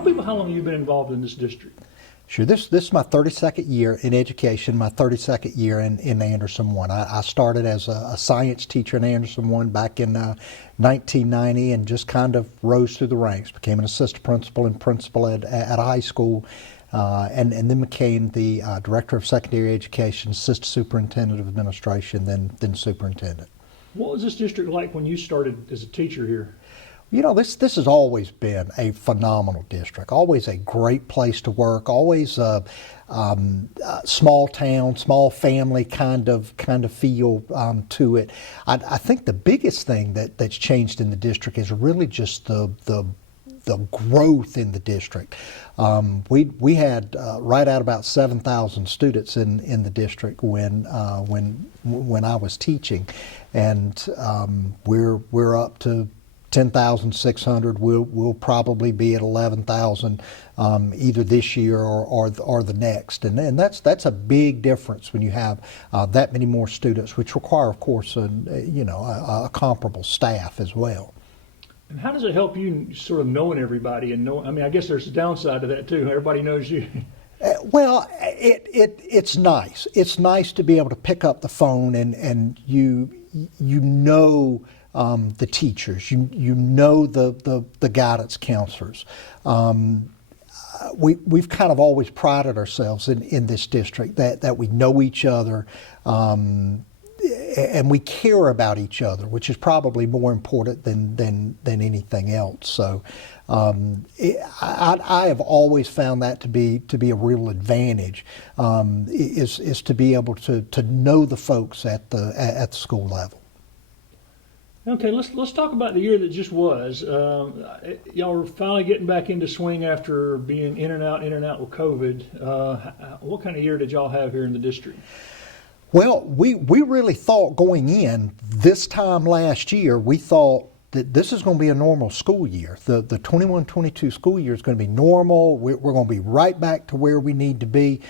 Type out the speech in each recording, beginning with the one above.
Tell people how long you've been involved in this district. Sure. This is my 32nd year in education, my 32nd year in Anderson 1. I started as a science teacher in Anderson 1 back in 1990 and just kind of rose through the ranks, became an assistant principal and principal at a high school, and then became the director of secondary education, assistant superintendent of administration, then superintendent. What was this district like when you started as a teacher here? You know, this has always been a phenomenal district, always a great place to work, always a small town, small family kind of feel to it. I think the biggest thing that's changed in the district is really just the growth in the district. We had right at about 7,000 students in the district when I was teaching, and we're up to 10,600. We'll probably be at 11,000 either this year or the next, and that's a big difference when you have that many more students, which require, of course, a comparable staff as well. And how does it help you sort of knowing everybody and know? I mean, I guess there's a downside to that too. Everybody knows you. Well, it's nice. It's nice to be able to pick up the phone and you know. The teachers, you know the guidance counselors. We've kind of always prided ourselves in this district that we know each other, and we care about each other, which is probably more important than anything else. So I have always found that to be a real advantage, is to be able to know the folks at the school level. Okay, let's talk about the year that just was. Y'all were finally getting back into swing after being in and out with COVID. What kind of year did y'all have here in the district? Well, we really thought going in this time last year, we thought that this is going to be a normal school year. The 21-22 school year is going to be normal. We're going to be right back to where we need to be.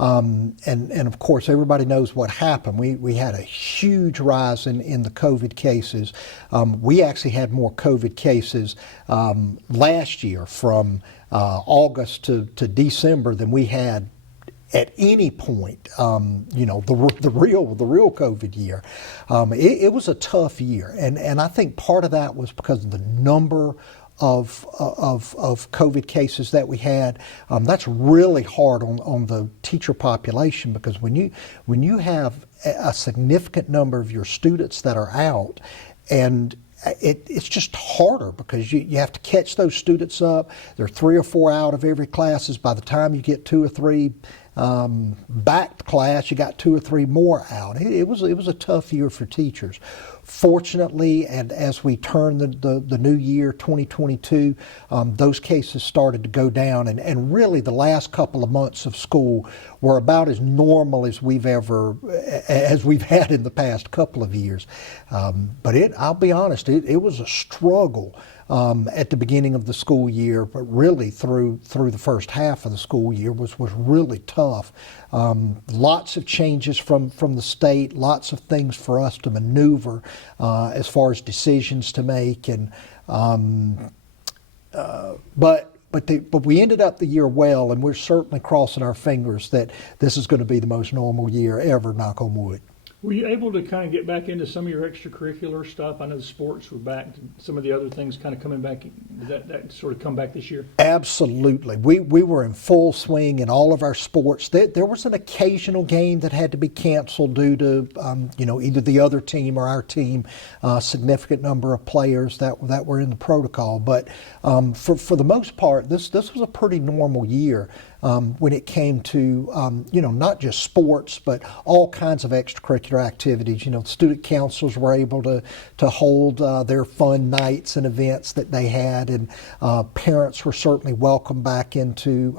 And of course, everybody knows what happened. We had a huge rise in the COVID cases. We actually had more COVID cases last year from August to December than we had at any point. The real COVID year. It was a tough year, and I think part of that was because of the number of COVID cases that we had. That's really hard on the teacher population, because when you have a significant number of your students that are out, and it's just harder because you have to catch those students up. There are 3 or 4 out of every classes. By the time you get 2 or 3 back to class, you got 2 or 3 more out. It was a tough year for teachers. Fortunately, and as we turn the new year, 2022, those cases started to go down, and really the last couple of months of school were about as normal as we've had in the past couple of years. But I'll be honest, it was a struggle at the beginning of the school year, but really through the first half of the school year was really tough. Lots of changes from the state, lots of things for us to maneuver as far as decisions to make, and but we ended up the year well, and we're certainly crossing our fingers that this is going to be the most normal year ever, knock on wood. Were you able to kind of get back into some of your extracurricular stuff? I know the sports were back, some of the other things kind of coming back. Did that sort of come back this year? Absolutely. We were in full swing in all of our sports. There was an occasional game that had to be canceled due to either the other team or our team, significant number of players that were in the protocol. But for the most part, this was a pretty normal year. When it came to, not just sports, but all kinds of extracurricular activities. Student councils were able to hold their fun nights and events that they had, and parents were certainly welcome back into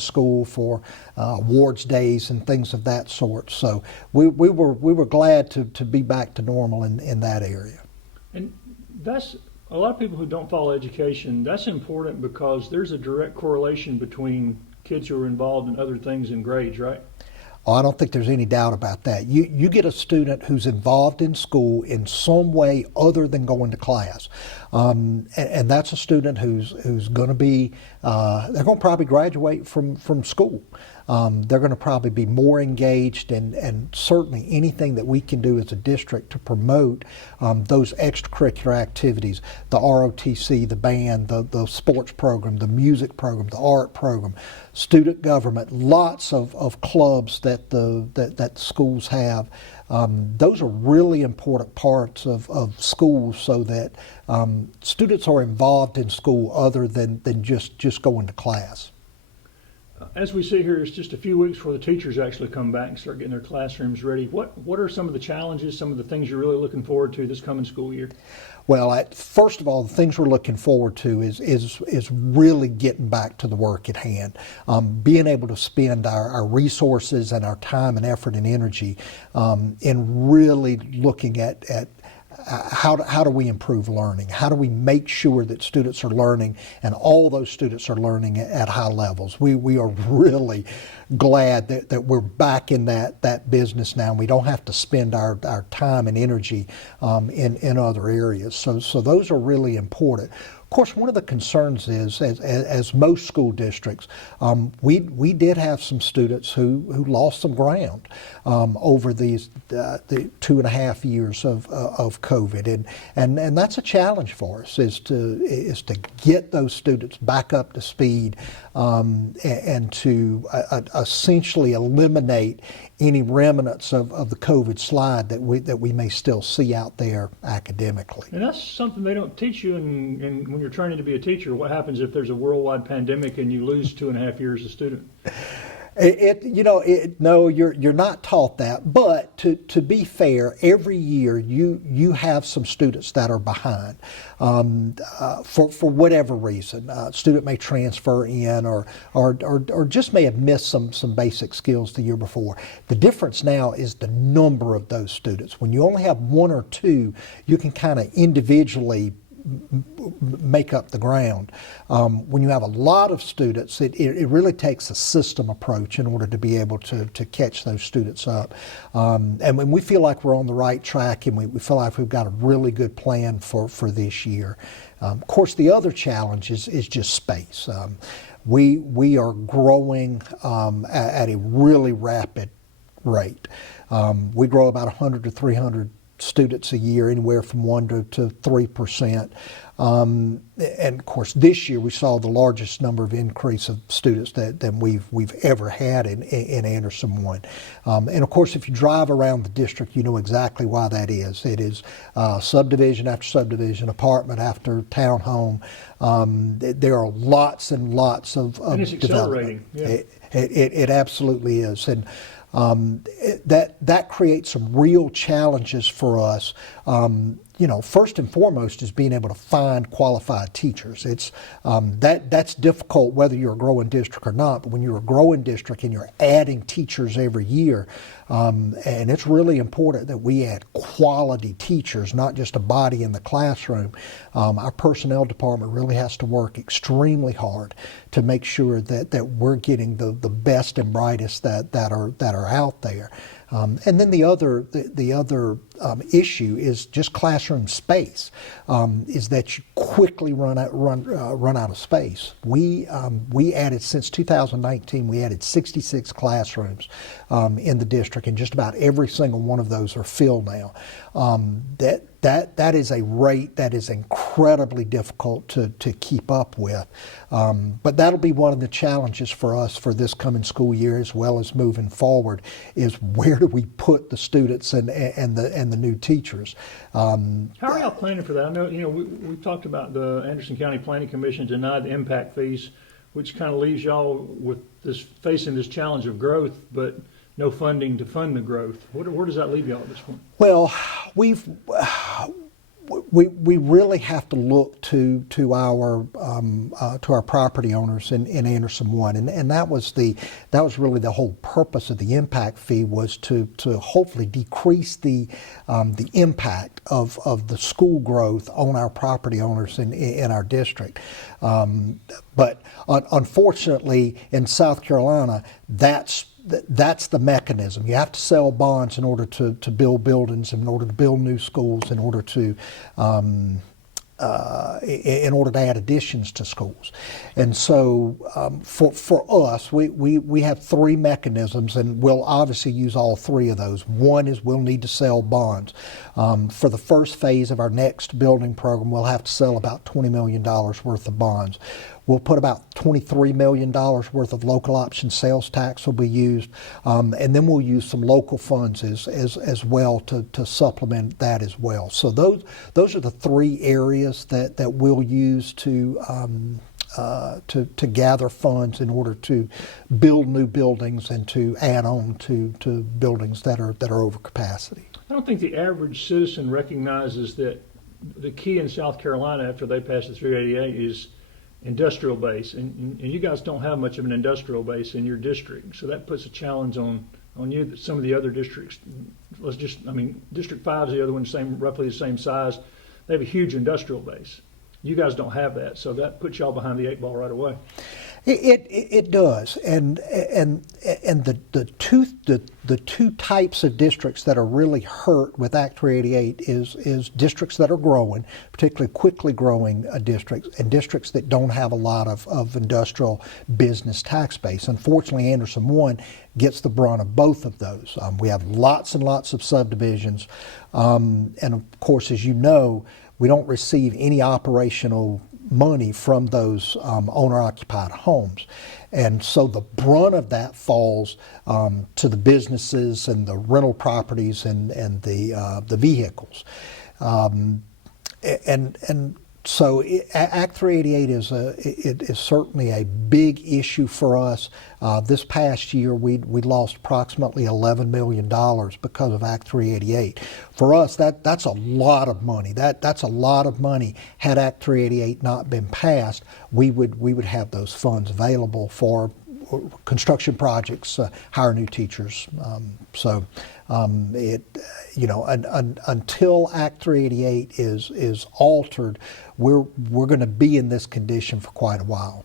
school for awards days and things of that sort. So we were glad to be back to normal in that area. And that's a lot of people who don't follow education. That's important because there's a direct correlation between kids who are involved in other things in grades, right? Oh, I don't think there's any doubt about that. You get a student who's involved in school in some way other than going to class, and that's a student who's going to be they're going to probably graduate from school. They're going to probably be more engaged, and certainly anything that we can do as a district to promote those extracurricular activities, the ROTC, the band, the sports program, the music program, the art program, student government, lots of clubs that the schools have. Those are really important parts of schools, so that students are involved in school other than just going to class. As we see here, it's just a few weeks before the teachers actually come back and start getting their classrooms ready. What are some of the challenges, some of the things you're really looking forward to this coming school year? Well, first of all, the things we're looking forward to is really getting back to the work at hand, being able to spend our resources and our time and effort and energy in really looking at how do we improve learning? How do we make sure that students are learning, and all those students are learning at high levels? We are really glad that we're back in that business now, and we don't have to spend our time and energy in other areas. So those are really important. Of course, one of the concerns is, as most school districts, we did have some students who lost some ground over the 2.5 years of COVID, and that's a challenge for us, is to get those students back up to speed and to essentially eliminate any remnants of the COVID slide that we may still see out there academically. And that's something they don't teach you in when you're training to be a teacher. What happens if there's a worldwide pandemic and you lose 2.5 years as a student? No, you're not taught that. But to be fair, every year you have some students that are behind for whatever reason. Student may transfer in or just may have missed some basic skills the year before. The difference now is the number of those students. When you only have one or two, you can kind of individually make up the ground. When you have a lot of students, it really takes a system approach in order to be able to catch those students up. And when we feel like we're on the right track, and we feel like we've got a really good plan for this year. Of course, the other challenge is just space. We are growing at a really rapid rate. We grow about 100 to 300 students a year, anywhere from 1 to 3%. And of course, this year we saw the largest number of increase of students than we've ever had in Anderson 1. And of course, if you drive around the district, you know exactly why that is. It is subdivision after subdivision, apartment after townhome. There are lots and lots of and it's accelerating. Development. Yeah. It absolutely is. And that creates some real challenges for us. First and foremost is being able to find qualified teachers. It's that's difficult whether you're a growing district or not. But when you're a growing district and you're adding teachers every year, and it's really important that we add quality teachers, not just a body in the classroom. Our personnel department really has to work extremely hard to make sure that we're getting the best and brightest that are out there. And then the other issue is just classroom space. Is that you quickly run out of space. We added, since 2019, we added 66 classrooms in the district, and just about every single one of those are filled now. That is a rate that is incredibly difficult to keep up with. But that'll be one of the challenges for us for this coming school year, as well as moving forward, is where do we put the students and the new teachers. How are y'all planning for that? I know we've talked about the Anderson County Planning Commission denied the impact fees, which kind of leaves y'all with facing this challenge of growth, but no funding to fund the growth. Where does that leave y'all at this point? Well, we really have to look to our property owners in Anderson 1, and that was really the whole purpose of the impact fee, was to hopefully decrease the impact of the school growth on our property owners in our district. But unfortunately, in South Carolina, that's that's the mechanism. You have to sell bonds in order to build buildings, in order to build new schools, in order to add additions to schools. And so for us, we have three mechanisms, and we'll obviously use all three of those. One is we'll need to sell bonds. For the first phase of our next building program, we'll have to sell about $20 million worth of bonds. We'll put about $23 million worth of local option sales tax will be used, and then we'll use some local funds as well to supplement that as well. So those are the three areas that we'll use to gather funds in order to build new buildings and to add on to buildings that are over capacity. I don't think the average citizen recognizes that the key in South Carolina after they passed the 388 is industrial base, and you guys don't have much of an industrial base in your district, so that puts a challenge on you that some of the other districts, District 5 is the other one, roughly the same size. They have a huge industrial base. You guys don't have that, so that puts y'all behind the eight ball right away. It does, and the two types of districts that are really hurt with Act 388 is districts that are growing, particularly quickly growing districts, and districts that don't have a lot of industrial business tax base. Unfortunately, Anderson 1 gets the brunt of both of those. We have lots and lots of subdivisions, and of course, as you know, we don't receive any operational money from those owner-occupied homes. And so the brunt of that falls to the businesses and the rental properties and the vehicles. So Act 388 is certainly a big issue for us. This past year, we lost approximately $11 million because of Act 388. For us, that's a lot of money. That's a lot of money. Had Act 388 not been passed, we would have those funds available for construction projects, hire new teachers. Until Act 388 is altered, we're going to be in this condition for quite a while.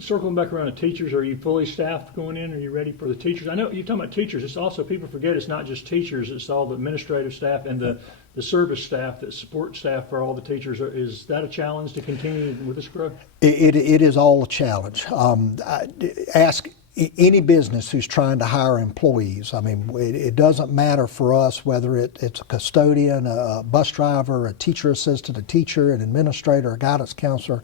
Circling back around to teachers, are you fully staffed going in? Are you ready for the teachers? I know you're talking about teachers. It's also, people forget, it's not just teachers. It's all the administrative staff and the service staff, the support staff for all the teachers. Is that a challenge to continue with this growth? It is all a challenge. Ask any business who's trying to hire employees. I mean, it doesn't matter for us whether it's a custodian, a bus driver, a teacher assistant, a teacher, an administrator, a guidance counselor.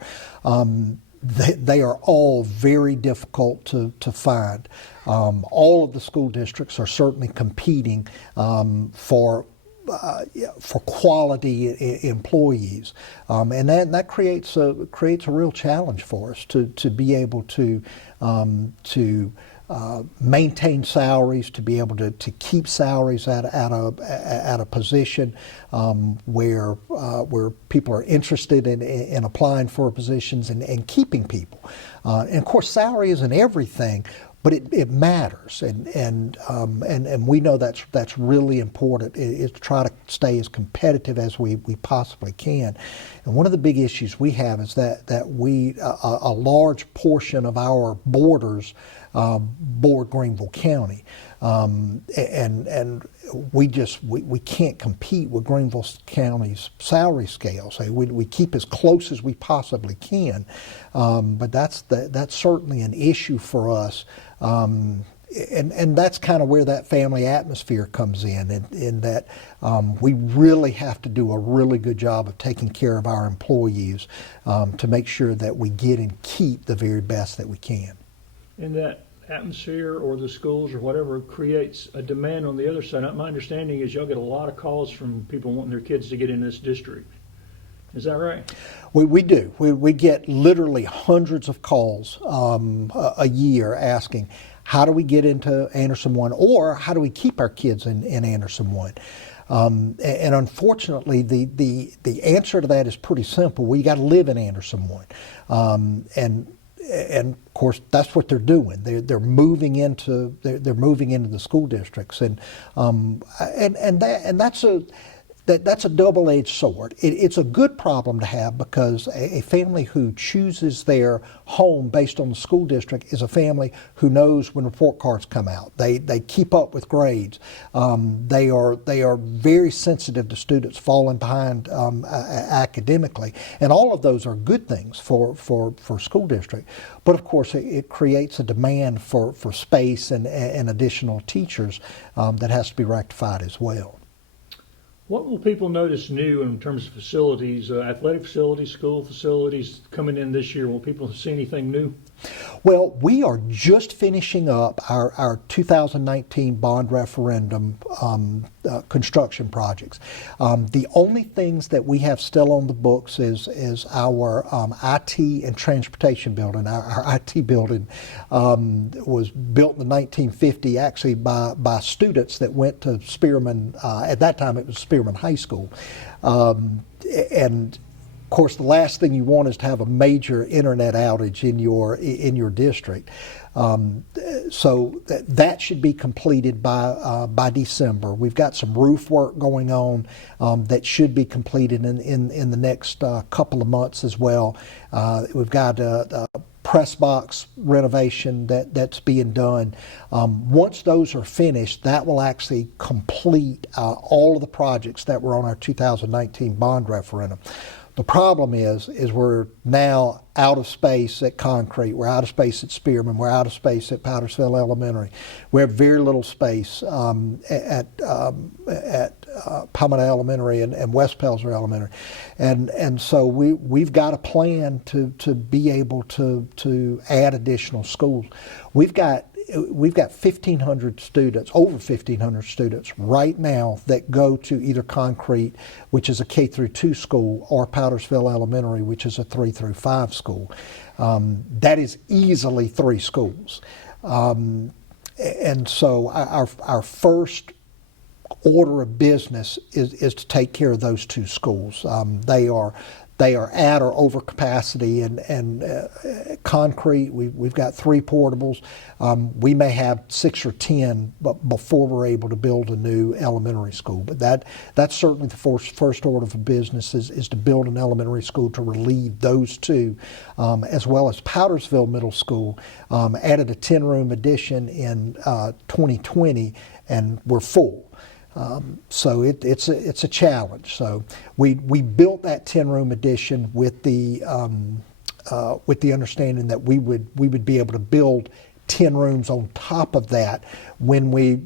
They are all very difficult to find. All of the school districts are certainly competing for quality employees, and that creates a real challenge for us to be able to maintain salaries, to be able to keep salaries at a position where people are interested in applying for positions and keeping people. And of course, salary isn't everything, but it matters, and we know that's really important. Is to try to stay as competitive as we possibly can. And one of the big issues we have is that a large portion of our borders board Greenville County, and we can't compete with Greenville County's salary scale. So we keep as close as we possibly can, but that's certainly an issue for us. And that's kind of where that family atmosphere comes in that we really have to do a really good job of taking care of our employees to make sure that we get and keep the very best that we can. And that atmosphere or the schools or whatever creates a demand on the other side. My understanding is y'all get a lot of calls from people wanting their kids to get in this district. Is that right? We do. We get literally hundreds of calls a year asking, how do we get into Anderson 1, or how do we keep our kids in Anderson 1? And unfortunately, the answer to that is pretty simple. We got to live in Anderson 1, and of course that's what they're doing. They're moving into the school districts, and that's that's a double-edged sword. It's a good problem to have because a family who chooses their home based on the school district is a family who knows when report cards come out. They keep up with grades. They are very sensitive to students falling behind academically, and all of those are good things for school district. But of course, it creates a demand for space and additional teachers that has to be rectified as well. What will people notice new in terms of facilities, athletic facilities, school facilities coming in this year? Will people see anything new? Well, we are just finishing up our 2019 bond referendum construction projects. The only things that we have still on the books is our IT and transportation building. Our IT building was built in the 1950, actually by students that went to Spearman. At that time, it was Spearman High School, and of course, the last thing you want is to have a major internet outage in your district. So that should be completed by December. We've got some roof work going on that should be completed in the next couple of months as well. We've got a press box renovation that's being done. Once those are finished, that will actually complete all of the projects that were on our 2019 bond referendum. The problem is we're now out of space at Concrete, we're out of space at Spearman, we're out of space at Powdersville Elementary. We have very little space at Palmetto Elementary and West Pelzer Elementary. And so we've got a plan to be able to add additional schools. We've got 1,500 students, over 1,500 students right now that go to either Concrete, which is a K through 2 school, or Powdersville Elementary, which is a 3 through 5 school. That is easily 3 schools. And so our first order of business is to take care of those 2 schools. They are at or over capacity, and Concrete, we've got 3 portables. We may have 6 or 10 before we're able to build a new elementary school. But that's certainly the first order of business is to build an elementary school to relieve those 2, as well as Powdersville Middle School added a 10-room addition in 2020, and we're full. So it's a challenge. So we built that 10-room addition with the understanding that we would be able to build 10 rooms on top of that when we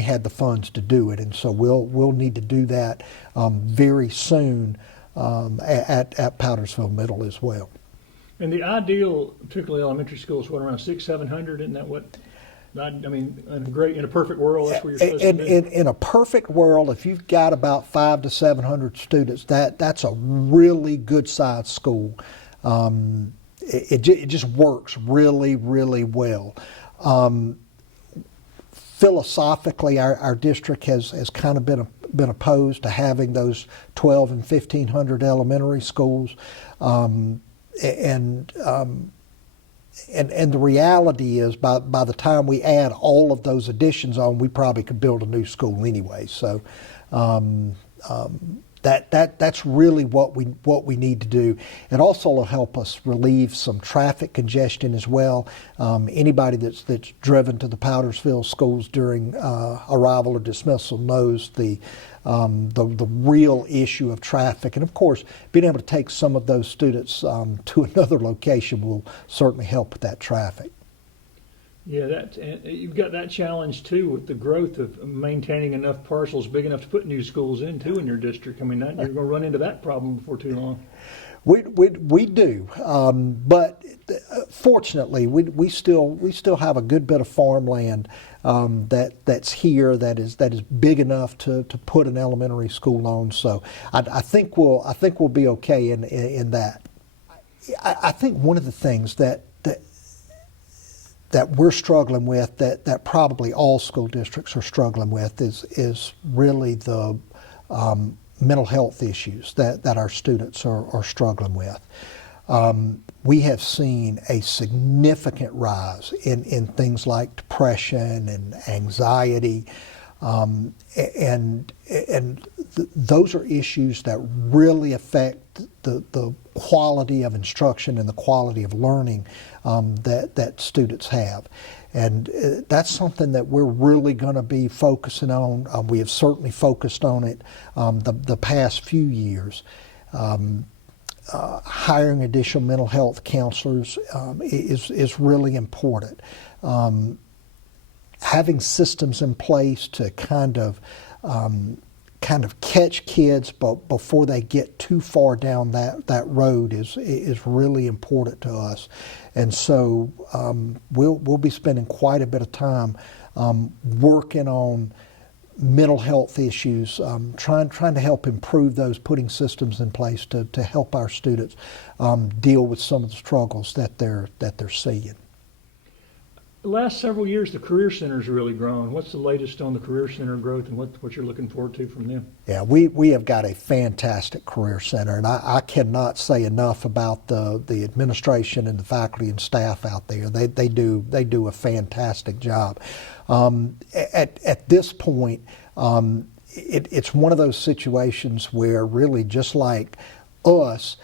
had the funds to do it. And so we'll need to do that very soon at Powdersville Middle as well. And the ideal, particularly elementary school, is what, around 600-700? Isn't that what? I mean, in a perfect world, that's where you're supposed to be. In a perfect world, if you've got about 500 to 700 students, that's a really good sized school. It just works really, really well. Philosophically, our district has kind of been opposed to having those 1,200 and 1,500 elementary schools, and the reality is, by the time we add all of those additions on, we probably could build a new school anyway. So that's really what we need to do. It also will help us relieve some traffic congestion as well. Anybody that's driven to the Powdersville schools during arrival or dismissal knows the real issue of traffic, and of course, being able to take some of those students to another location will certainly help with that traffic. Yeah, you've got that challenge too with the growth of maintaining enough parcels big enough to put new schools in too in your district. I mean, you're going to run into that problem before too long. We do, but fortunately, we still have a good bit of farmland that's here that is big enough to put an elementary school on. So I think we'll be okay in that. I think one of the things that we're struggling with, that probably all school districts are struggling with, is really the mental health issues that our students are struggling with. We have seen a significant rise in things like depression and anxiety. Those are issues that really affect the quality of instruction and the quality of learning that students have. And that's something that we're really going to be focusing on. We have certainly focused on it the past few years. Hiring additional mental health counselors is really important. Having systems in place to kind of catch kids but before they get too far down that road is really important to us. And so we'll be spending quite a bit of time working on mental health issues, trying to help improve those, putting systems in place to help our students deal with some of the struggles that they're seeing. The last several years, the Career Center's really grown. What's the latest on the Career Center growth and what you're looking forward to from them? Yeah, we have got a fantastic Career Center, and I cannot say enough about the administration and the faculty and staff out there. They do a fantastic job. At this point, it's one of those situations where really just like us,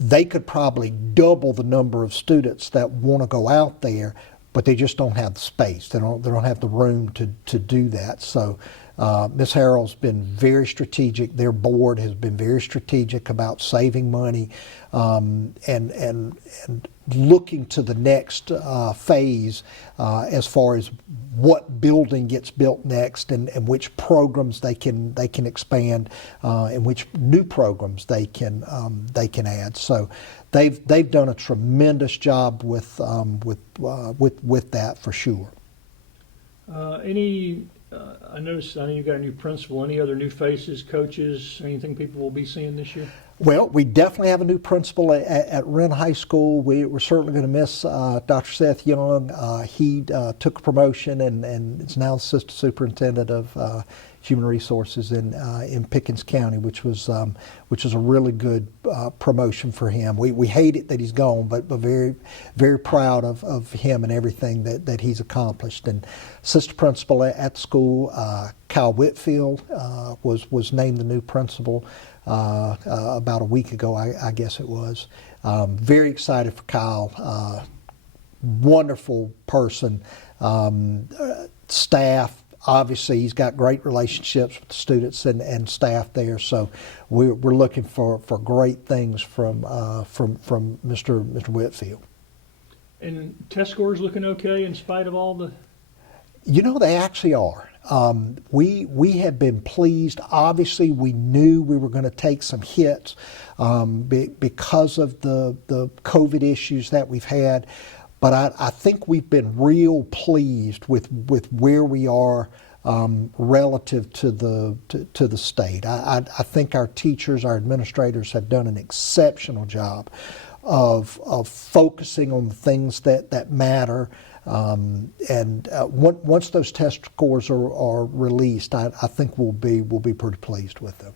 they could probably double the number of students that want to go out there, but they just don't have the space. They don't have the room to do that. So Ms. Harrell's been very strategic. Their board has been very strategic about saving money and looking to the next phase as far as what building gets built next and which programs they can expand and which new programs they can add. So they've done a tremendous job with that for sure. I know you got a new principal. Any other new faces, coaches, anything people will be seeing this year? Well, we definitely have a new principal at Wren High School. We're certainly going to miss Dr. Seth Young. He took a promotion and is now Assistant Superintendent of Human Resources in Pickens County, which was a really good promotion for him. We hate it that he's gone, but very, very proud of him and everything that he's accomplished. And Assistant Principal at the school, Kyle Whitfield, was named the new principal about a week ago, I guess it was. Very excited for Kyle. Wonderful person. Staff, obviously, he's got great relationships with the students and staff there. So we're looking for great things from Mr. Whitfield. And test scores looking okay in spite of all the... You know, they actually are. We have been pleased. Obviously, we knew we were going to take some hits because of the COVID issues that we've had. But I think we've been real pleased with where we are relative to the state. I think our teachers, our administrators have done an exceptional job of focusing on the things that matter. Once those test scores are released, I think we'll be pretty pleased with them.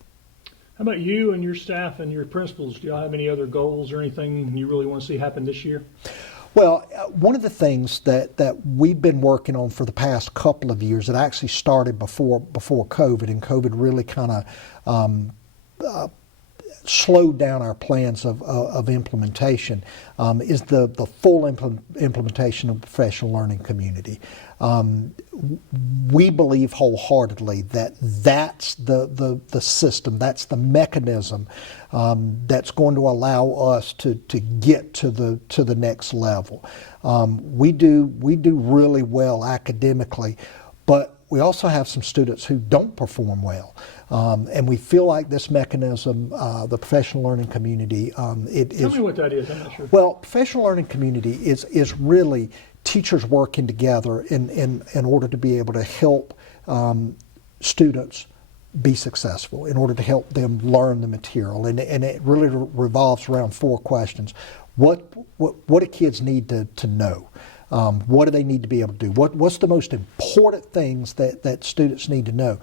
How about you and your staff and your principals? Do y'all have any other goals or anything you really want to see happen this year? Well, one of the things that we've been working on for the past couple of years, it actually started before COVID, and COVID really kind of slowed down our plans of implementation, is the full implementation of the professional learning community. We believe wholeheartedly that that's the system, that's the mechanism that's going to allow us to get to the next level. We do really well academically, but we also have some students who don't perform well. And we feel like this mechanism, the professional learning community, Tell me what that is, I'm not sure. Well, professional learning community is really teachers working together in order to be able to help students be successful, in order to help them learn the material. And it really revolves around 4 questions. What do kids need to know? What do they need to be able to do? What's the most important things that students need to know?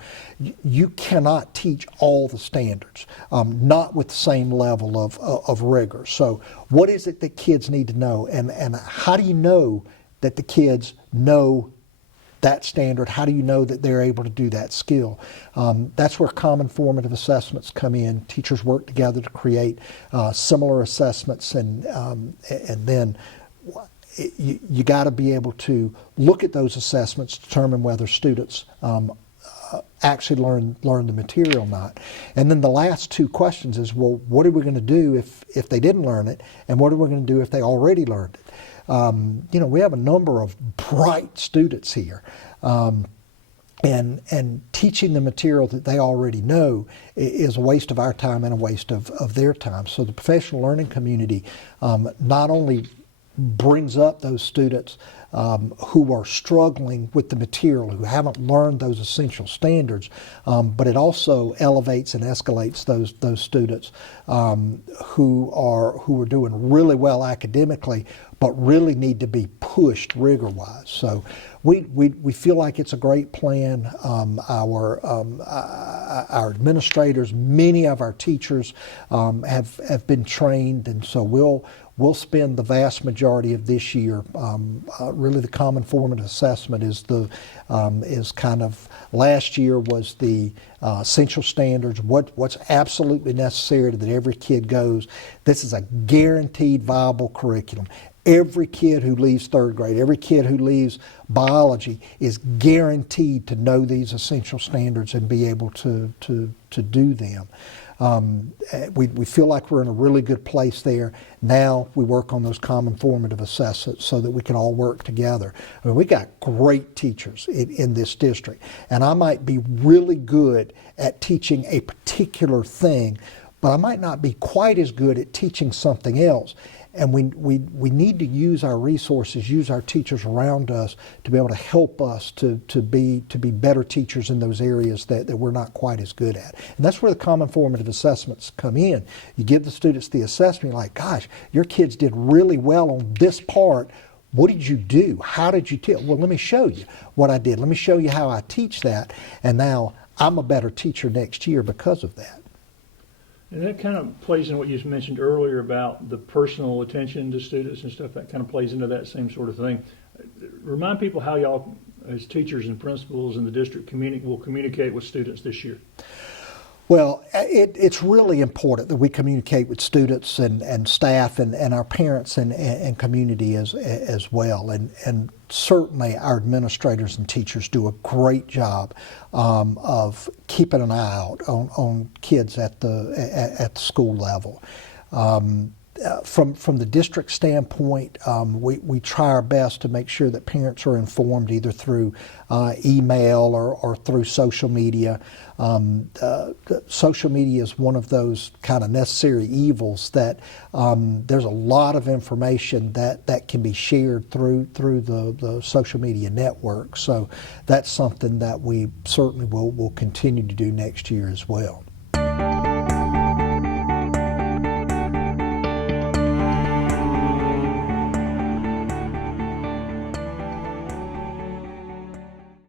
You cannot teach all the standards, not with the same level of rigor. So what is it that kids need to know? And how do you know that the kids know that standard? How do you know that they're able to do that skill? That's where common formative assessments come in. Teachers work together to create similar assessments, and then you got to be able to look at those assessments, determine whether students actually learn the material or not. And then the last two questions is, well, what are we going to do if they didn't learn it, and what are we going to do if they already learned it? We have a number of bright students here, and teaching the material that they already know is a waste of our time and a waste of their time. So the professional learning community not only brings up those students who are struggling with the material, who haven't learned those essential standards, but it also elevates and escalates those students who are doing really well academically, but really need to be pushed rigor-wise. So we feel like it's a great plan. Our administrators, many of our teachers have been trained, and so we'll spend the vast majority of this year. Really, the common formative assessment is kind of, last year was the essential standards, what's absolutely necessary that every kid goes. This is a guaranteed viable curriculum. Every kid who leaves third grade, every kid who leaves biology is guaranteed to know these essential standards and be able to do them. We feel like we're in a really good place there. Now we work on those common formative assessments so that we can all work together. I mean, we got great teachers in this district, and I might be really good at teaching a particular thing, but I might not be quite as good at teaching something else. And we need to use our resources, use our teachers around us to be able to help us to be better teachers in those areas that we're not quite as good at. And that's where the common formative assessments come in. You give the students the assessment, you're like, gosh, your kids did really well on this part. What did you do? How did you teach? Well, let me show you what I did. Let me show you how I teach that. And now I'm a better teacher next year because of that. And that kind of plays in what you mentioned earlier about the personal attention to students and stuff. That kind of plays into that same sort of thing. Remind people how y'all, as teachers and principals in the district, will communicate with students this year. Well, it's really important that we communicate with students and staff and our parents and community as well. And certainly our administrators and teachers do a great job of keeping an eye out on kids at the school level. From the district standpoint, we try our best to make sure that parents are informed either through email or through social media. Social media is one of those kind of necessary evils that there's a lot of information that can be shared through the social media network. So that's something that we certainly will continue to do next year as well.